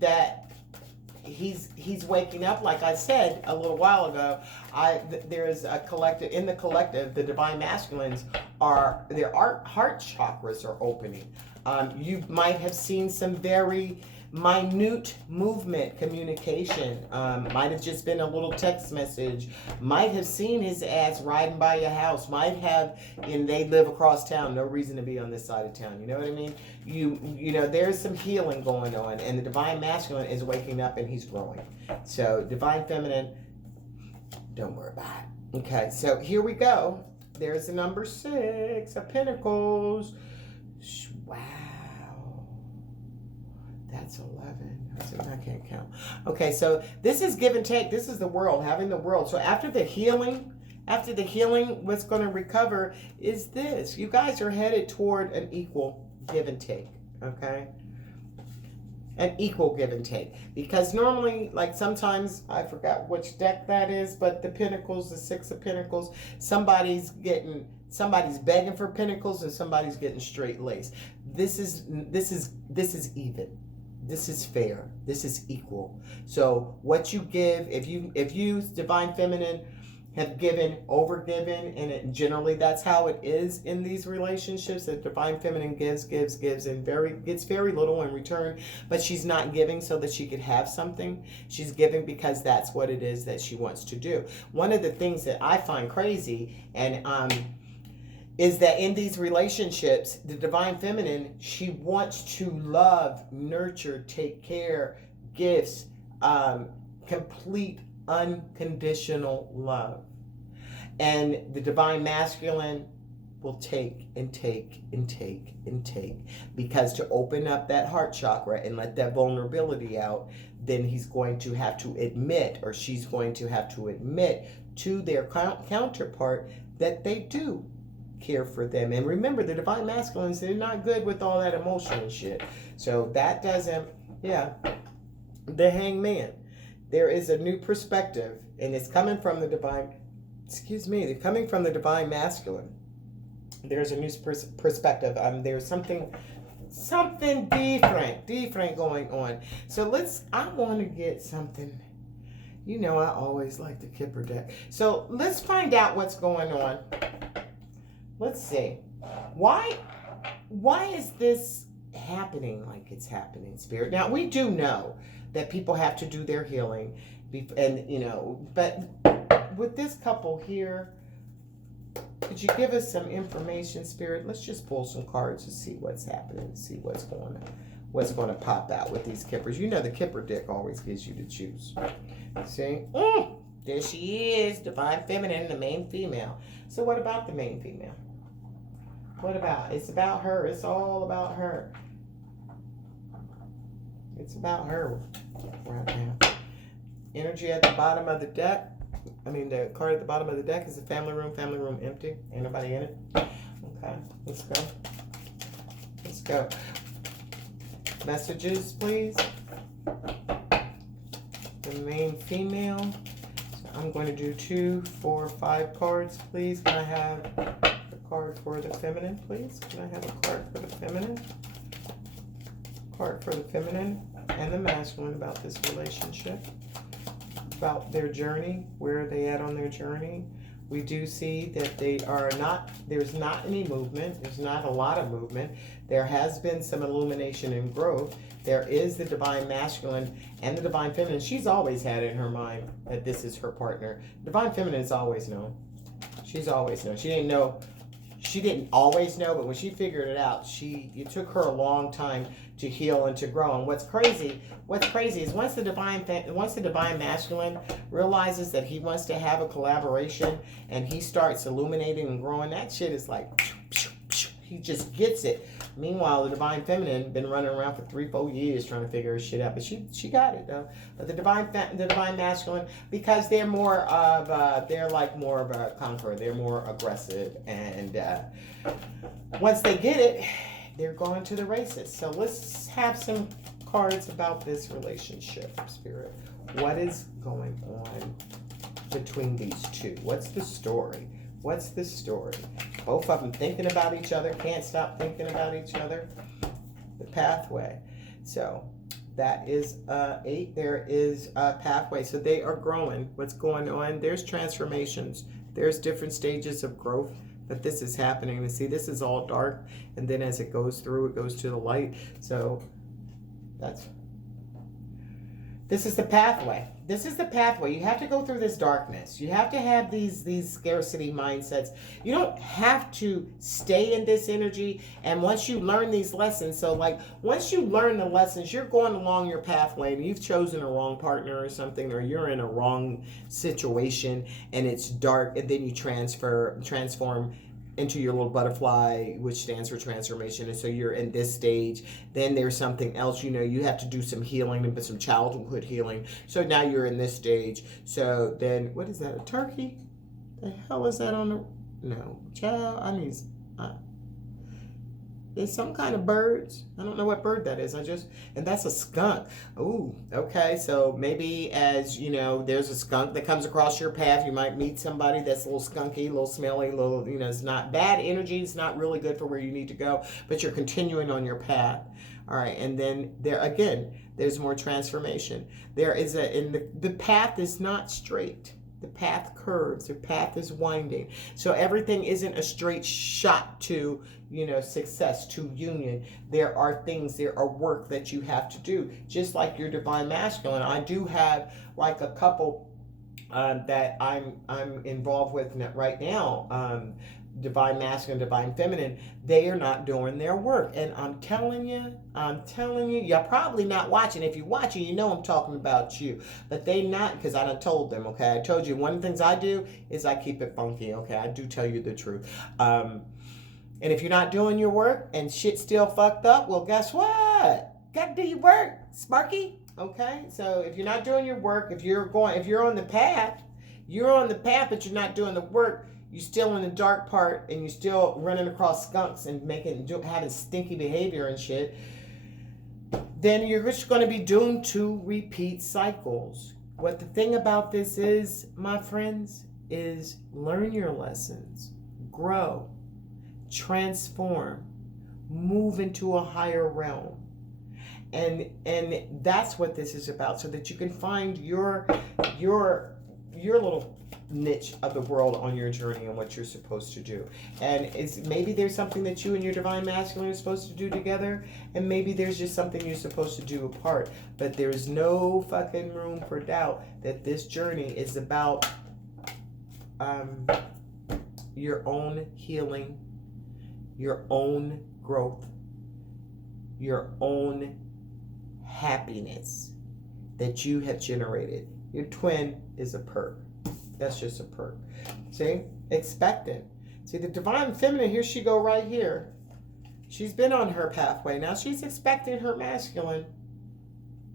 that he's waking up. Like I said a little while ago, there is a collective in the collective. The divine masculines their heart chakras are opening. You might have seen some very minute movement communication. Might have just been a little text message. Might have seen his ass riding by your house. Might have, and they live across town. No reason to be on this side of town. You know what I mean? You know, there's some healing going on, and the divine masculine is waking up and he's growing. So divine feminine, don't worry about it. Okay, so here we go. There's the number 6 of Pentacles. Wow. That's 11. I can't count. Okay, so this is give and take. This is the world, having the world. So after the healing, what's going to recover is this. You guys are headed toward an equal give and take, okay? An equal give and take. Because normally, like sometimes, I forgot which deck that is, but the Pentacles, the 6 of Pentacles, somebody's begging for Pentacles and somebody's getting straight lace. This is even. This is fair. This is equal. So what you give, if you divine feminine have given, overgiven, and generally that's how it is in these relationships. That divine feminine gives, and gets very little in return, but she's not giving so that she could have something. She's giving because that's what it is that she wants to do. One of the things that I find crazy is that in these relationships, the divine feminine, she wants to love, nurture, take care, gifts, complete unconditional love. And the divine masculine will take and take and take and take, because to open up that heart chakra and let that vulnerability out, then he's going to have to admit, or she's going to have to admit to their counterpart that they do care for them. And remember, the divine masculines, they're not good with all that emotion and shit. So that doesn't, the Hangman. There is a new perspective, and it's coming from the divine, they're coming from the divine masculine. There's a new perspective. There's something different going on. So I want to get something. You know, I always like the Kipper deck. So let's find out what's going on. Let's see. Why is this happening like it's happening, Spirit? Now, we do know that people have to do their healing. And, you know, but with this couple here, could you give us some information, Spirit? Let's just pull some cards to see what's happening, see what's going to pop out with these Kippers. You know the Kipper deck always gives you to choose. See? There she is, divine feminine, the main female. So what about the main female? What about? It's about her. It's all about her. It's about her right now. Energy at the bottom of the deck. The card at the bottom of the deck is the family room empty. Ain't nobody in it. Okay, let's go. Let's go. Messages, please. The main female. So I'm going to do 2, 4, 5 cards, please. Can I have a card for the feminine, please? Can I have a card for the feminine? Card for the feminine and the masculine about this relationship. About their journey. Where are they at on their journey? We do see that there's not any movement. There's not a lot of movement. There has been some illumination and growth. There is the divine masculine and the divine feminine. She's always had it in her mind that this is her partner. Divine feminine has always known. She's always known. She didn't always know, but when she figured it out, it took her a long time to heal and to grow. And what's crazy is once the divine masculine realizes that he wants to have a collaboration and he starts illuminating and growing, that shit is like, he just gets it. Meanwhile, the divine feminine been running around for 3-4 years trying to figure her shit out, but she got it though. But the divine masculine, because they're more of a conqueror. They're more aggressive, and once they get it, they're going to the races. So let's have some cards about this relationship, Spirit. What is going on between these two? What's the story? What's the story? Both of them thinking about each other, can't stop thinking about each other. The pathway. So, That is 8. There is a pathway. So they are growing. What's going on? There's transformations. There's different stages of growth. But this is happening. And see, this is all dark. And then as it goes through, it goes to the light. So this is the pathway. This is the pathway. You have to go through this darkness. You have to have these scarcity mindsets. You don't have to stay in this energy. And once you learn these lessons, so like once you learn the lessons, you're going along your pathway and you've chosen a wrong partner or something, or you're in a wrong situation and it's dark, and then you transform into your little butterfly, which stands for transformation. And so you're in this stage. Then there's something else, you have to do some healing and some childhood healing. So now you're in this stage. So then, what is that, a turkey? The hell is that on the, no, child, there's some kind of birds. I don't know what bird that is. And that's a skunk. Ooh, okay. So maybe as, there's a skunk that comes across your path, you might meet somebody that's a little skunky, a little smelly, it's not bad energy. It's not really good for where you need to go, but you're continuing on your path. All right. And then there's more transformation. The path is not straight. The path curves. The path is winding. So everything isn't a straight shot to, success, to union. There are work that you have to do. Just like your divine masculine. I do have like a couple that I'm involved with right now. Divine masculine, divine feminine, they are not doing their work. And I'm telling you, you're probably not watching. If you're watching, I'm talking about you. But they not, because I done told them, okay? I told you one of the things I do is I keep it funky, okay? I do tell you the truth. And if you're not doing your work and shit's still fucked up, well, guess what? Got to do your work, Sparky. Okay? So if you're not doing your work, if you're on the path, but you're not doing the work, you're still in the dark part and you're still running across skunks and having stinky behavior and shit, then you're just going to be doomed to repeat cycles. What the thing about this is, my friends, is learn your lessons, grow, transform, move into a higher realm. And that's what this is about, so that you can find your little niche of the world on your journey and what you're supposed to do. And maybe there's something that you and your divine masculine are supposed to do together, and maybe there's just something you're supposed to do apart. But there's no fucking room for doubt that this journey is about your own healing, your own growth, your own happiness that you have generated. Your twin is a perk. That's just a perk. See? Expectant. See, the divine feminine, here she go right here. She's been on her pathway. Now she's expecting her masculine.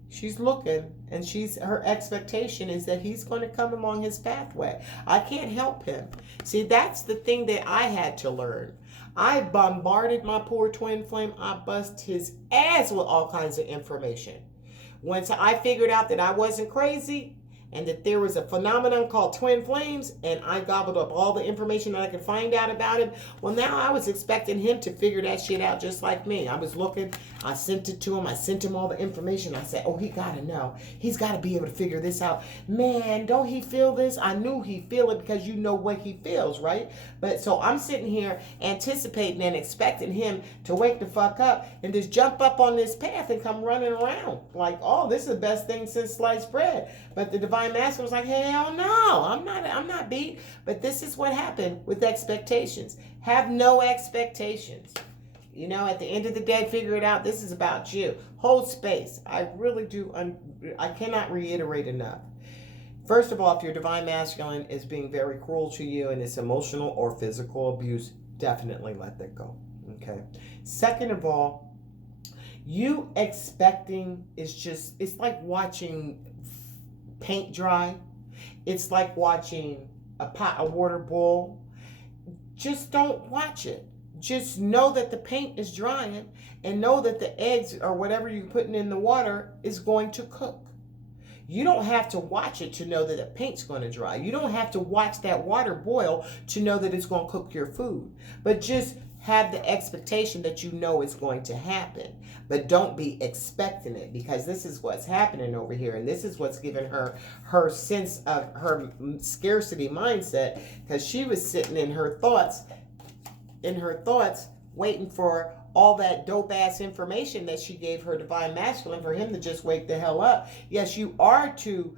She's looking, and her expectation is that he's going to come along his pathway. I can't help him. See, that's the thing that I had to learn. I bombarded my poor twin flame. I bust his ass with all kinds of information. Once I figured out that I wasn't crazy, and that there was a phenomenon called twin flames, and I gobbled up all the information that I could find out about him. Well, now I was expecting him to figure that shit out just like me. I was looking, I sent it to him, I sent him all the information. I said, oh, he gotta know. He's gotta be able to figure this out. Man, don't he feel this? I knew he'd feel it, because you know what he feels, right? But so I'm sitting here anticipating and expecting him to wake the fuck up and just jump up on this path and come running around like, oh, this is the best thing since sliced bread. But the divine master was like, hell no, I'm not beat. But this is what happened with expectations. Have no expectations. At the end of the day, figure it out. This is about you. Hold space. I really do. I cannot reiterate enough. First of all, if your divine masculine is being very cruel to you and it's emotional or physical abuse, definitely let that go. Okay. Second of all, you expecting it's like watching paint dry. It's like watching a pot of water boil. Just don't watch it. Just know that the paint is drying, and know that the eggs or whatever you're putting in the water is going to cook. You don't have to watch it to know that the paint's going to dry. You don't have to watch that water boil to know that it's going to cook your food. But just have the expectation that you know it's going to happen, but don't be expecting it, because this is what's happening over here, and this is what's giving her her sense of her scarcity mindset, because she was sitting in her thoughts waiting for all that dope ass information that she gave her divine masculine for him to just wake the hell up. Yes, you are to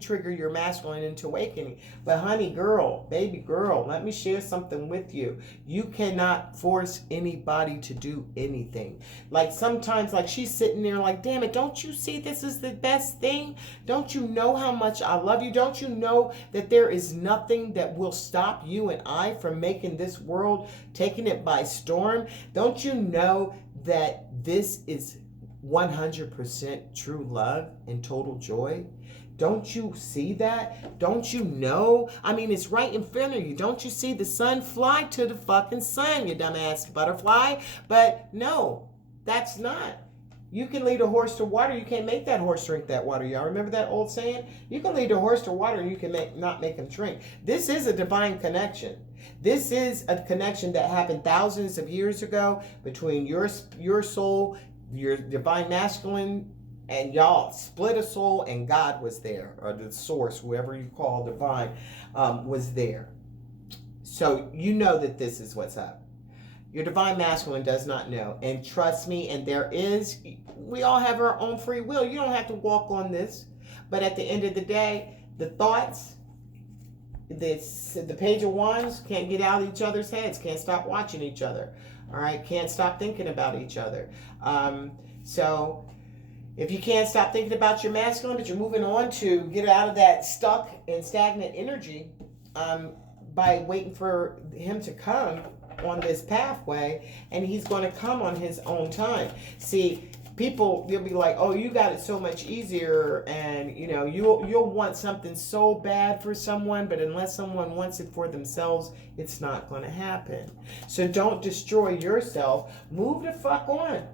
trigger your masculine into awakening. But honey girl, baby girl, let me share something with you. You cannot force anybody to do anything. Like sometimes, like she's sitting there like, damn it, don't you see this is the best thing? Don't you know how much I love you? Don't you know that there is nothing that will stop you and I from making this world, taking it by storm? Don't you know that this is 100% true love and total joy? Don't you see that? Don't you know? I mean, it's right in front of you. Don't you see the sun? Fly to the fucking sun, you dumbass butterfly. But no, that's not. You can lead a horse to water. You can't make that horse drink that water. Y'all remember that old saying? You can lead a horse to water and you can not make him drink. This is a divine connection. This is a connection that happened thousands of years ago between your soul, your divine masculine, and y'all split a soul, and God was there, or the source, whoever you call divine, was there. So you know that this is what's up. Your divine masculine does not know. And trust me, and we all have our own free will. You don't have to walk on this. But at the end of the day, the thoughts, the page of wands can't get out of each other's heads, can't stop watching each other. All right, can't stop thinking about each other. So if you can't stop thinking about your masculine, but you're moving on to get out of that stuck and stagnant energy by waiting for him to come on this pathway, and he's going to come on his own time. See, people, you'll be like, oh, you got it so much easier, and you know, you'll want something so bad for someone, but unless someone wants it for themselves, it's not going to happen. So don't destroy yourself. Move the fuck on.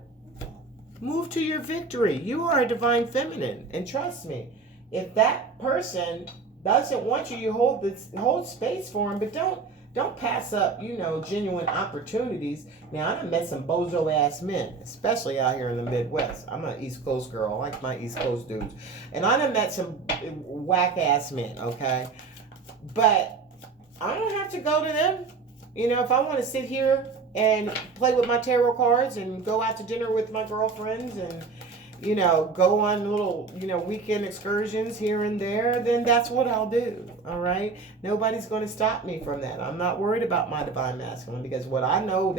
Move to your victory. You are a divine feminine, and trust me, if that person doesn't want you, you hold space for him, but don't pass up, genuine opportunities. Now, I done met some bozo-ass men, especially out here in the Midwest. I'm an East Coast girl. I like my East Coast dudes. And I done met some whack-ass men, okay? But I don't have to go to them. If I want to sit here and play with my tarot cards and go out to dinner with my girlfriends and, go on little, weekend excursions here and there, then that's what I'll do, all right? Nobody's going to stop me from that. I'm not worried about my divine masculine, because what I know,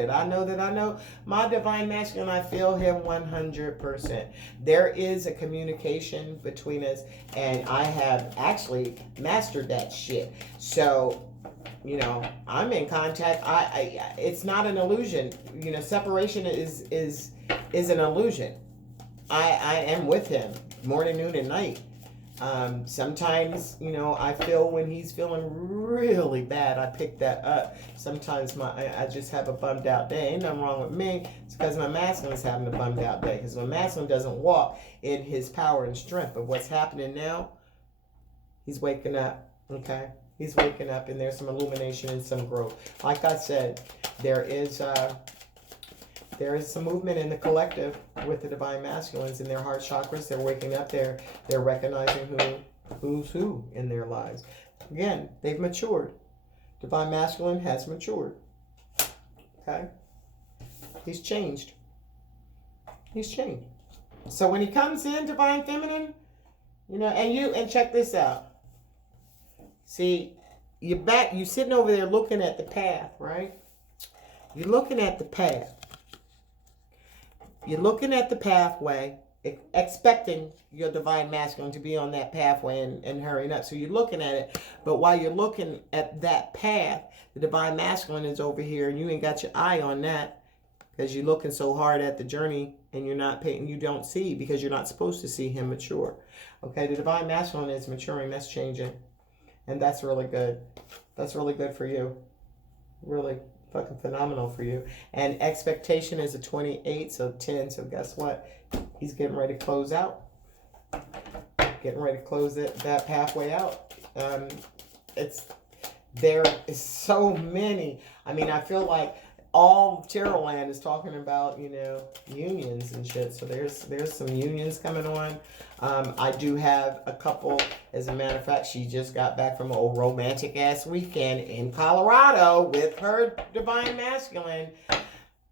my divine masculine, I feel him 100%. There is a communication between us, and I have actually mastered that shit. So, I'm in contact. It's not an illusion. Separation is an illusion. I am with him morning, noon, and night. Sometimes, I feel when he's feeling really bad, I pick that up. Sometimes I just have a bummed out day. Ain't nothing wrong with me. It's because my masculine is having a bummed out day. Because my masculine doesn't walk in his power and strength. But what's happening now? He's waking up. Okay? He's waking up, and there's some illumination and some growth. Like I said, there is some movement in the collective with the divine masculines in their heart chakras. They're waking up. They're recognizing who's who in their lives. Again, they've matured. Divine masculine has matured. Okay? He's changed. He's changed. So when he comes in, divine feminine, and check this out. See, you're sitting over there looking at the path, right? You're looking at the path. You're looking at the pathway, expecting your divine masculine to be on that pathway and hurrying up. So you're looking at it, but while you're looking at that path, the divine masculine is over here, and you ain't got your eye on that because you're looking so hard at the journey, and you don't see, because you're not supposed to see him mature. Okay, the divine masculine is maturing. That's changing, and that's really good. That's really good for you. Really fucking phenomenal for you. And expectation is a 28, so 10. So guess what? He's getting ready to close out. Getting ready to close that pathway out. There is so many. I mean, I feel like all Tarot Land is talking about, unions and shit. So there's some unions coming on. I do have a couple. As a matter of fact, she just got back from a romantic ass weekend in Colorado with her divine masculine.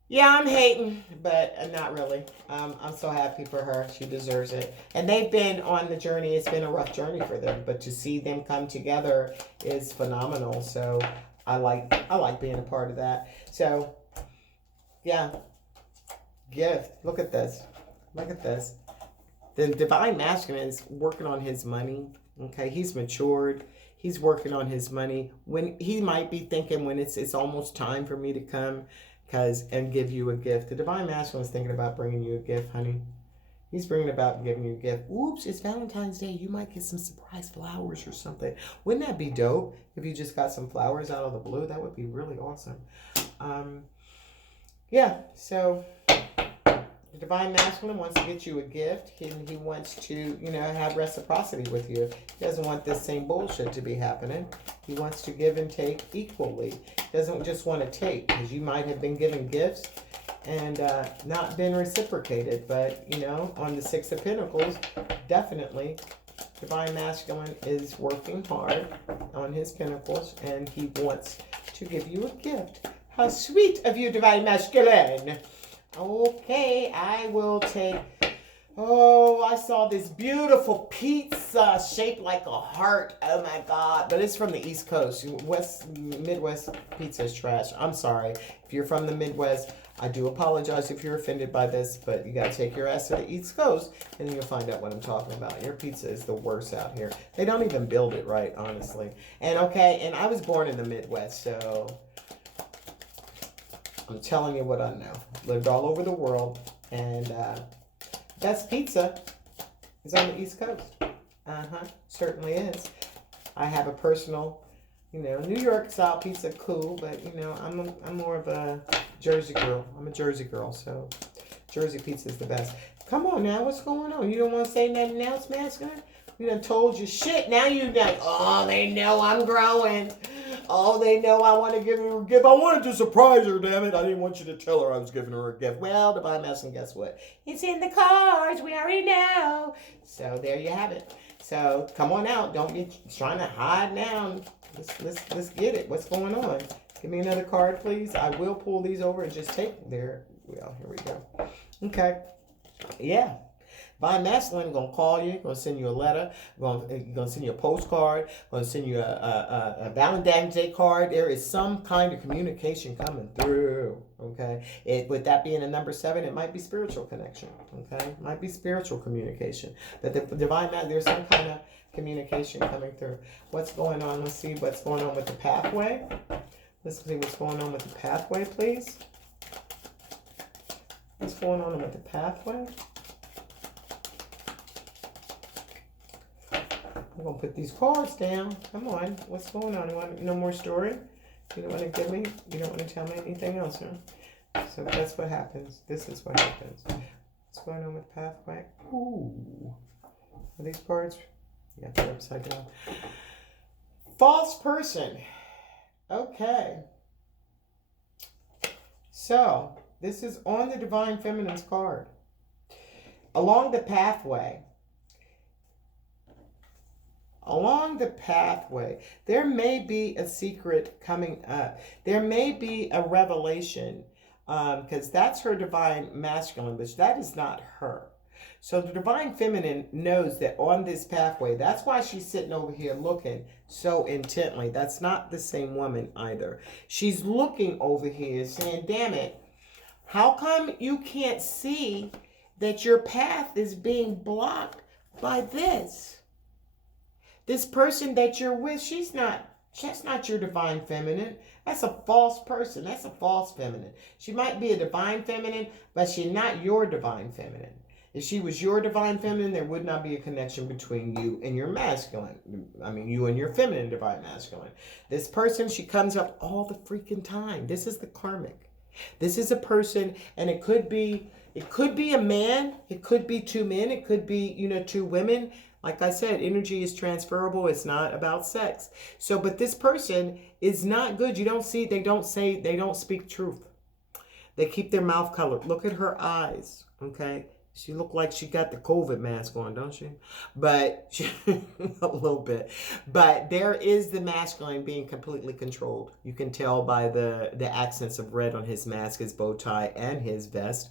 Yeah, I'm hating, but not really. I'm so happy for her. She deserves it. And they've been on the journey. It's been a rough journey for them, but to see them come together is phenomenal. So I like being a part of that. So yeah, gift. Look at this. Look at this. The divine masculine is working on his money. Okay, he's matured. He's working on his money. When he might be thinking when it's almost time for me to come and give you a gift. The divine masculine is thinking about bringing you a gift, honey. He's bringing about giving you a gift. Oops, it's Valentine's Day. You might get some surprise flowers or something. Wouldn't that be dope if you just got some flowers out of the blue? That would be really awesome. Yeah, so the divine masculine wants to get you a gift. He wants to, have reciprocity with you. He doesn't want this same bullshit to be happening. He wants to give and take equally. He doesn't just want to take, because you might have been given gifts and not been reciprocated. But, on the Six of Pentacles, definitely, divine masculine is working hard on his pentacles, and he wants to give you a gift. How sweet of you, divine masculine. Okay, I will take, I saw this beautiful pizza shaped like a heart. Oh my God. But it's from the East Coast. Midwest pizza is trash. I'm sorry. If you're from the Midwest, I do apologize if you're offended by this, but you got to take your ass to the East Coast and then you'll find out what I'm talking about. Your pizza is the worst out here. They don't even build it right, honestly. And I was born in the Midwest, so I'm telling you what I know. Lived all over the world, and best pizza is on the East Coast. Certainly is. I have a personal, New York style pizza, cool, but I'm more of a Jersey girl. I'm a Jersey girl, so Jersey pizza is the best. Come on now, what's going on? You don't want to say nothing else, masculine? We done told you shit. Now you know. Oh, they know I'm growing. Oh, they know I want to give her a gift. I wanted to surprise her, damn it. I didn't want you to tell her I was giving her a gift. Well, divine masculine, guess what? It's in the cards. We already know. So there you have it. So come on out. Don't be trying to hide now. Let's get it. What's going on? Give me another card, please. I will pull these over and just take there. Well, here we go. Okay. Yeah. Divine masculine gonna call you, gonna send you a letter, gonna send you a postcard, gonna send you a Valentine's Day card. There is some kind of communication coming through. Okay, with that being a number 7, it might be spiritual connection. Okay, it might be spiritual communication. But the divine masculine, there's some kind of communication coming through. What's going on? Let's see what's going on with the pathway. Let's see what's going on with the pathway, please. What's going on with the pathway? I'm going to put these cards down. Come on. What's going on? You want no more story? You don't want to give me? You don't want to tell me anything else, huh? So that's what happens. This is what happens. What's going on with pathway? Ooh. Are these cards? Yeah, they're upside down. False person. Okay. So, this is on the Divine Feminine's card. Along the pathway, there may be a secret coming up. There may be a revelation, because that's her divine masculine, but that is not her. So the divine feminine knows that on this pathway, that's why she's sitting over here looking so intently. That's not the same woman either. She's looking over here saying, damn it, how come you can't see that your path is being blocked by this? This person that you're with, that's not your divine feminine. That's a false person. That's a false feminine. She might be a divine feminine, but she's not your divine feminine. If she was your divine feminine, there would not be a connection between you and your masculine. I mean, you and your feminine divine masculine. This person, she comes up all the freaking time. This is the karmic. This is a person, and it could be a man. It could be 2 men. It could be, 2 women. Like I said, energy is transferable. It's not about sex. So, but this person is not good. You don't see, they don't say, they don't speak truth. They keep their mouth colored. Look at her eyes, okay? She looked like she got the COVID mask on, don't she? But a little bit. But there is the masculine being completely controlled. You can tell by the accents of red on his mask, his bow tie, and his vest.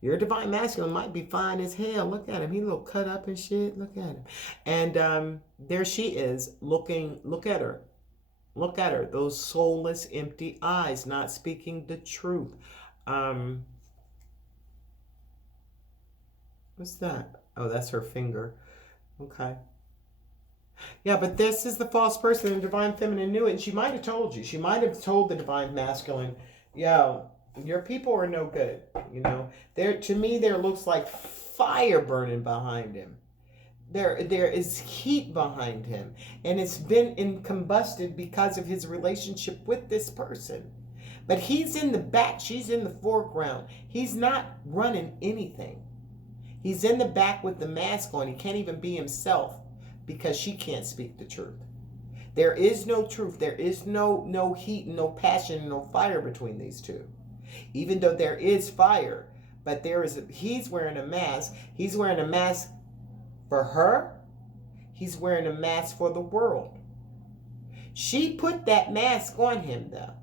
Your divine masculine might be fine as hell. Look at him. He a little cut up and shit. Look at him. And there she is looking. Look at her. Look at her. Those soulless, empty eyes, not speaking the truth. What's that? Oh, that's her finger. Okay. Yeah, but this is the false person. The divine feminine knew it, and she might have told you. She might have told the divine masculine, yo, your people are no good. You know, there, to me, there looks like fire burning behind him. There is heat behind him, and it's been combusted because of his relationship with this person. But he's in the back. She's in the foreground. He's not running anything. He's in the back with the mask on. He can't even be himself because she can't speak the truth. There is no truth. There is no heat, no passion, no fire between these two. Even though there is fire, but he's wearing a mask. He's wearing a mask for her. He's wearing a mask for the world. She put that mask on him though,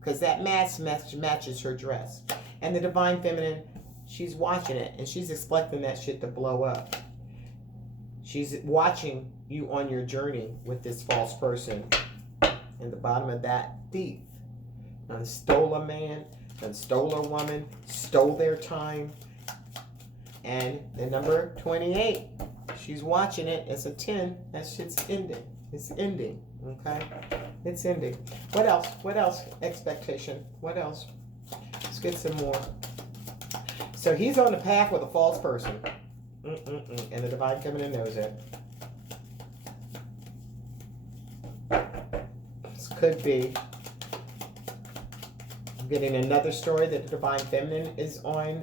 because that mask matches her dress. And the divine feminine, she's watching it, and she's expecting that shit to blow up. She's watching you on your journey with this false person. In the bottom of that thief done stole a man, done stole a woman, stole their time. And the number 28, she's watching it. It's a 10. That shit's ending. It's ending. Okay? It's ending. What else? What else? Expectation. What else? Let's get some more. So he's on the path with a false person. And the divine feminine knows it. This could be getting another story that the divine feminine is on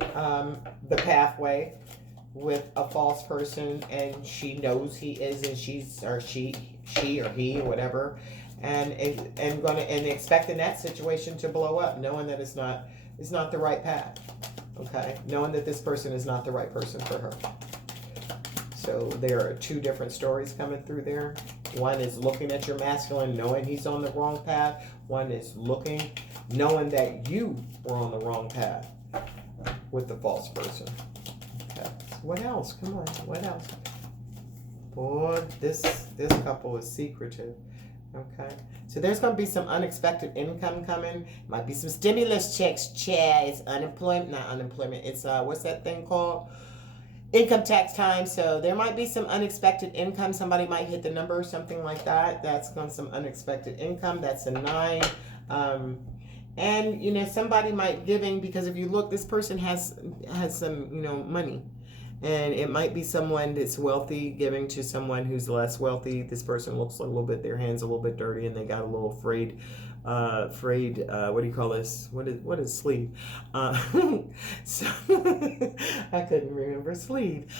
the pathway with a false person, and she knows he is, and she or he or whatever, and expecting that situation to blow up, knowing that it's not the right path. Okay, knowing that this person is not the right person for her. So there are two different stories coming through there. One is looking at your masculine, knowing he's on the wrong path. One is looking, knowing that you were on the wrong path with the false person. Okay. What else? Come on. What else? Boy, this couple is secretive. Okay. So there's going to be some unexpected income coming. Might be some stimulus checks. It's unemployment. Not unemployment. It's, what's that thing called? Income tax time. So there might be some unexpected income. Somebody might hit the number or something like that. That's going to some unexpected income. That's a 9. And, you know, somebody might giving, because if you look, this person has some, you know, money. And it might be someone that's wealthy giving to someone who's less wealthy. This person looks a little bit, their hands a little bit dirty, and they got a little frayed, what do you call this? What is sleeve? So I couldn't remember sleeve.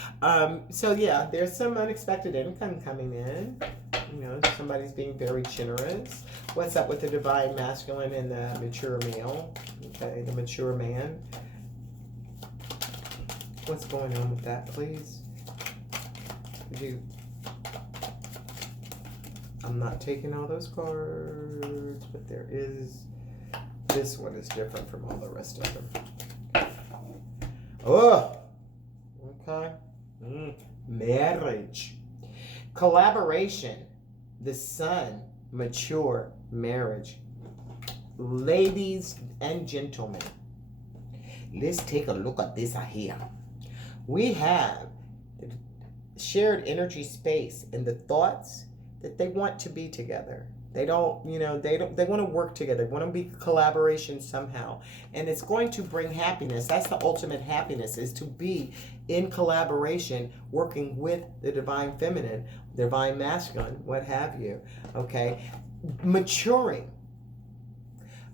So yeah, there's some unexpected income coming in. You know, somebody's being very generous. What's up with the divine masculine and the mature male? Okay, the mature man. What's going on with that, please? I'm not taking all those cards, but there is. This one is different from all the rest of them. Oh, okay. Marriage, collaboration, the sun, mature marriage. Ladies and gentlemen, let's take a look at this here. We have shared energy space and the thoughts that they want to be together. They don't, you know, they want to work together. They want to be collaboration somehow. And it's going to bring happiness. That's the ultimate happiness, is to be in collaboration, working with the divine feminine, divine masculine, what have you. Okay. Maturing.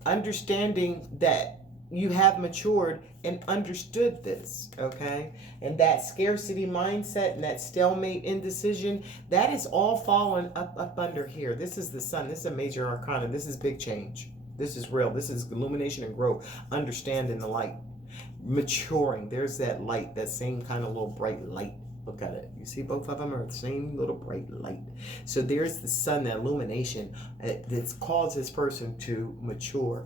Understanding that you have matured and understood this, okay? And that scarcity mindset and that stalemate indecision, that is all fallen up under here. This is the sun. This is a major arcana. This is big change. This is real. This is illumination and growth. Understanding the light. Maturing. There's that light, that same kind of little bright light. Look at it. You see both of them are the same little bright light. So there's the sun, that illumination that calls this person to mature,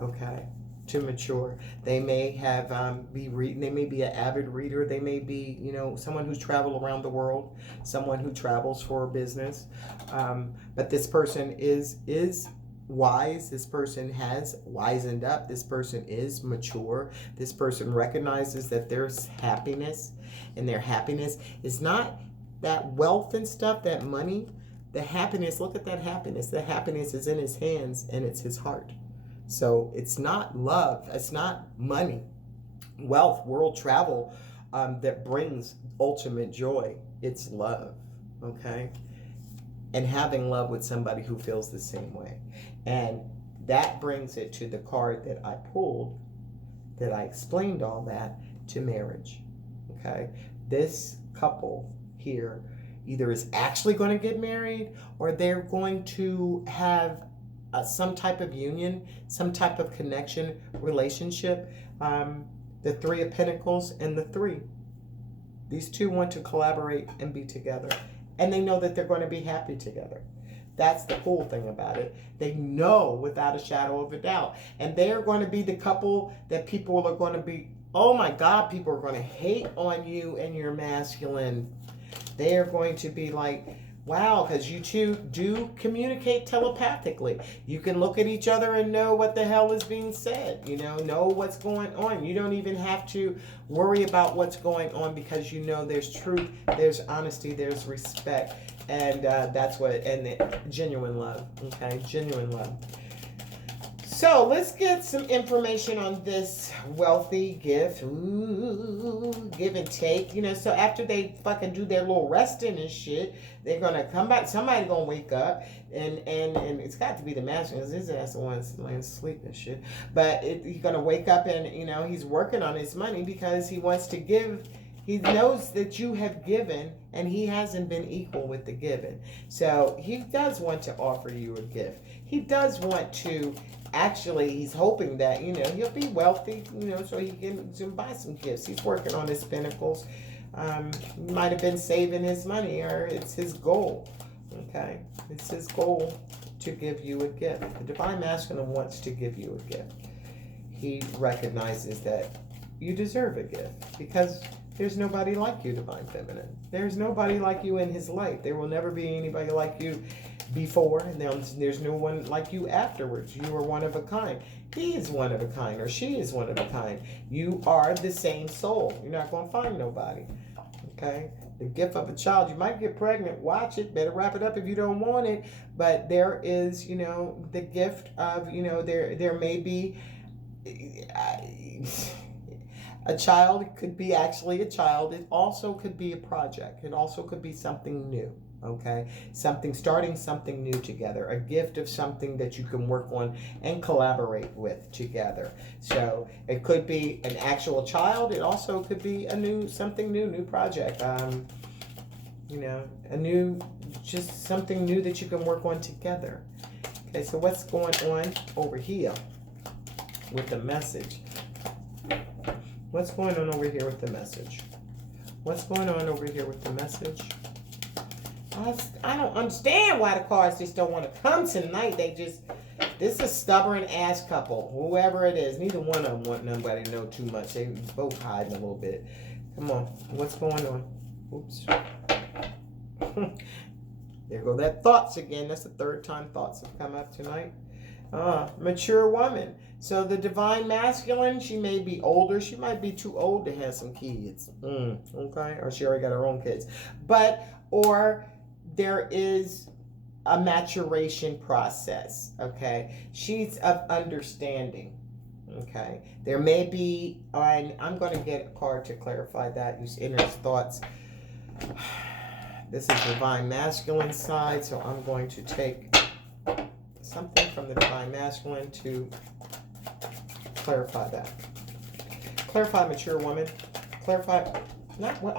okay? To mature. They may have be reading. They may be an avid reader. They may be, you know, someone who's traveled around the world, someone who travels for business. But this person is wise. This person has wisened up. This person is mature. This person recognizes that there's happiness, and their happiness is not that wealth and stuff, that money. The happiness, look at that happiness. The happiness is in his hands and it's his heart. So it's not love. It's not money, wealth, world travel that brings ultimate joy. It's love, okay? And having love with somebody who feels the same way. And that brings it to the card that I pulled, that I explained all that, to marriage, okay? This couple here either is actually going to get married, or they're going to have some type of union, some type of connection, relationship. The Three of Pentacles and the Three. These two want to collaborate and be together. And they know that they're going to be happy together. That's the cool thing about it. They know without a shadow of a doubt. And they are going to be the couple that people are going to be, oh my God, people are going to hate on you and your masculine. They are going to be like, wow, because you two do communicate telepathically. You can look at each other and know what the hell is being said, you know what's going on. You don't even have to worry about what's going on, because you know there's truth, there's honesty, there's respect. And that's what, and the genuine love, okay? Genuine love. So let's get some information on this wealthy gift. Ooh, give and take. So after they fucking do their little resting and shit, they're going to come back. Somebody going to wake up. And it's got to be the master, because his ass the one laying asleep and shit. But he's going to wake up and, he's working on his money because he wants to give. He knows that you have given, and he hasn't been equal with the given. So he does want to offer you a gift. He does want to, actually, he's hoping that, he'll be wealthy, so he can buy some gifts. He's working on his pentacles. He might have been saving his money, or it's his goal, okay? It's his goal to give you a gift. The Divine Masculine wants to give you a gift. He recognizes that you deserve a gift, because there's nobody like you, Divine Feminine. There's nobody like you in his life. There will never be anybody like you before, and there's no one like you afterwards. You are one of a kind. He is one of a kind, or she is one of a kind. You are the same soul. You're not going to find nobody, okay? The gift of a child. You might get pregnant. Watch it. Better wrap it up if you don't want it. But there is, the gift of, there may be... a child. It could be actually a child. It also could be a project. It also could be something new, okay? Starting something new together. A gift of something that you can work on and collaborate with together. So it could be an actual child. It also could be something new project. Just something new that you can work on together. Okay, so what's going on over here with the message? What's going on over here with the message? What's going on over here with the message? I don't understand why the cards just don't want to come tonight. This is a stubborn ass couple, whoever it is. Neither one of them want nobody to know too much. They both hiding a little bit. Come on, what's going on? Oops. There go that thoughts again. That's the third time thoughts have come up tonight. Mature woman. So the Divine Masculine, she may be older. She might be too old to have some kids. Okay? Or she already got her own kids. Or there is a maturation process. Okay? She's of understanding. Okay? There may be, and I'm going to get a card to clarify that. Use inner thoughts. This is Divine Masculine side, so I'm going to take something from the Divine Masculine to clarify that. Clarify, mature woman. Clarify. Not what.